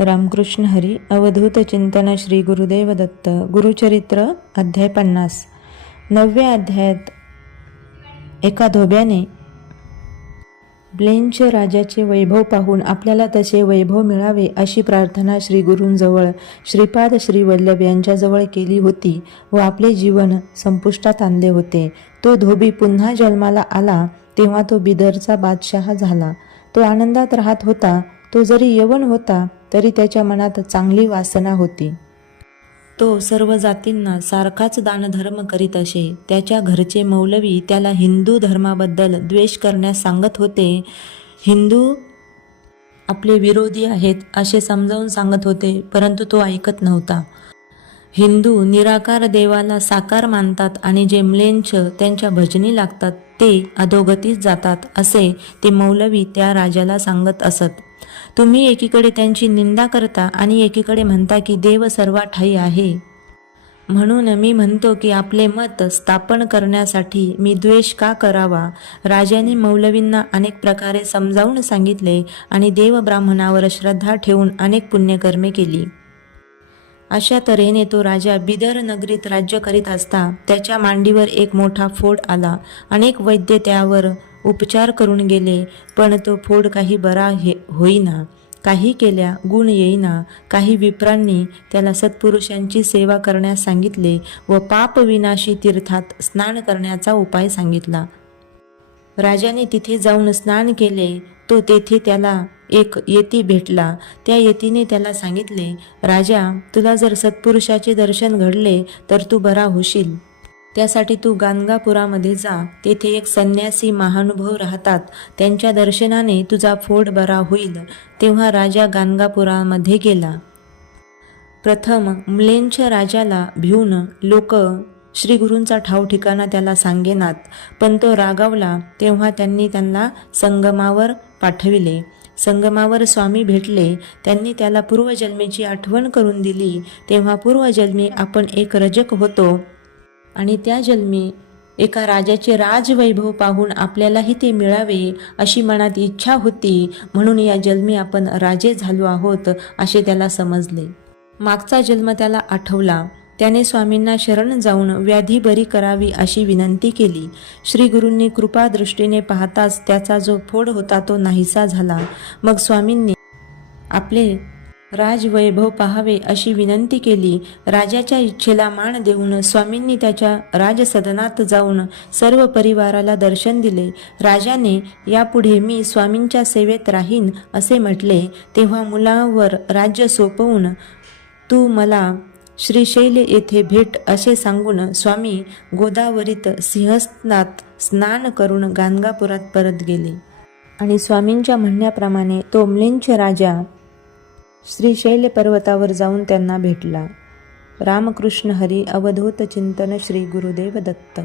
रामकृष्ण हरी अवधूत चिंतन श्री गुरुदेव दत्त गुरुचरित्र अध्याय पन्नास. नवव्या अध्यायात एका धोब्याने ब्लेंच राजाचे वैभव पाहून आपल्याला तसे वैभव मिळावे अशी प्रार्थना श्री गुरूंजवळ श्रीपाद श्री वल्लभ यांच्याजवळ केली होती व आपले जीवन संपुष्टात आणले होते. तो धोबी पुन्हा जन्माला आला तेव्हा तो बिदरचा बादशहा झाला. तो आनंदात राहत होता तो जरी यवन होता तरी त्याच्या मनात चांगली वासना होती. तो सर्व जातींना सारखाच दानधर्म करीत असे त्याच्या घरचे मौलवी त्याला हिंदू धर्माबद्दल द्वेष करण्यास सांगत होते. हिंदू आपले विरोधी आहेत असे समजावून सांगत होते परंतु तो ऐकत नव्हता. हिंदू निराकार देवाला साकार मानतात आणि जे म्लेंछ त्यांच्या भजनी लागतात ते अधोगतीस जातात असे ते मौलवी त्या राजाला सांगत असत. तुम्ही एकीकडे त्यांची निंदा करता आणि एकीकडे म्हणता की देव सर्वा ठाई आहे. म्हणून मी म्हणतो की आपले मत स्थापन करण्यासाठी मी द्वेष का करावा? राजाने मौलवींना अनेक प्रकारे समजावून सांगितले आणि देव ब्राह्मणावर श्रद्धा ठेवून अनेक पुण्यकर्मे केली. अशा तऱ्हेने तो राजा बिदर नगरीत राज्य करीत असता त्याच्या मांडीवर एक मोठा फोड आला. अनेक वैद्य त्यावर उपचार करून गेले पण तो फोड काही बरा हे होईना. काही केल्या गुण येईना. काही विप्रांनी त्याला सत्पुरुषांची सेवा करण्यास सांगितले व पापविनाशी तीर्थात स्नान करण्याचा उपाय सांगितला. राजाने तिथे जाऊन स्नान केले. तो तेथे त्याला एक येती भेटला. त्या येतीने त्याला सांगितले राजा तुला जर सत्पुरुषाचे दर्शन घडले तर तू बरा होशील. त्यासाठी तू गाणगापुरामध्ये जा. तेथे एक संन्यासी महानुभव राहतात. त्यांच्या दर्शनाने तुझा फोड बरा होईल. तेव्हा राजा गाणगापुरामध्ये गेला. प्रथम म्लेंछ राजाला भिवून लोक श्रीगुरूंचा ठाव ठिकाणा त्याला सांगेनात. पण तो रागावला. तेव्हा त्यांनी त्यांना संगमावर पाठविले. संगमावर स्वामी भेटले. त्यांनी त्याला पूर्वजन्मेची आठवण करून दिली. तेव्हा पूर्वजन्मी आपण एक रजक होतो. आणि त्या जन्मी एका राजाचे राजवैभव पाहून आपल्यालाही ते मिळावे अशी मनात इच्छा होती. म्हणून या जन्मी आपण राजे झालो आहोत असे त्याला समजले. मागचा जन्म त्याला आठवला. त्याने स्वामींना शरण जाऊन व्याधी बरी करावी अशी विनंती केली. श्री गुरूंनी कृपादृष्टीने पाहताच त्याचा जो फोड होता तो नाहीसा झाला. मग स्वामींनी आपले राजवैभव पाहावे अशी विनंती केली. राजाच्या इच्छेला मान देऊन स्वामींनी त्याच्या राजसदनात जाऊन सर्व परिवाराला दर्शन दिले. राजाने यापुढे मी स्वामींच्या सेवेत राहीन असे म्हटले. तेव्हा मुलावर राज्य सोपवून तू मला श्रीशैल येथे भेट असे सांगून स्वामी गोदावरीत सिंहस्नात स्नान करून गाणगापुरात परत गेले. आणि स्वामींच्या म्हणण्याप्रमाणे तोमलेंच राजा श्रीशैल पर्वतावर जाऊन त्यांना भेटला. रामकृष्ण हरी अवधूत चिंतन श्री गुरुदेव दत्त.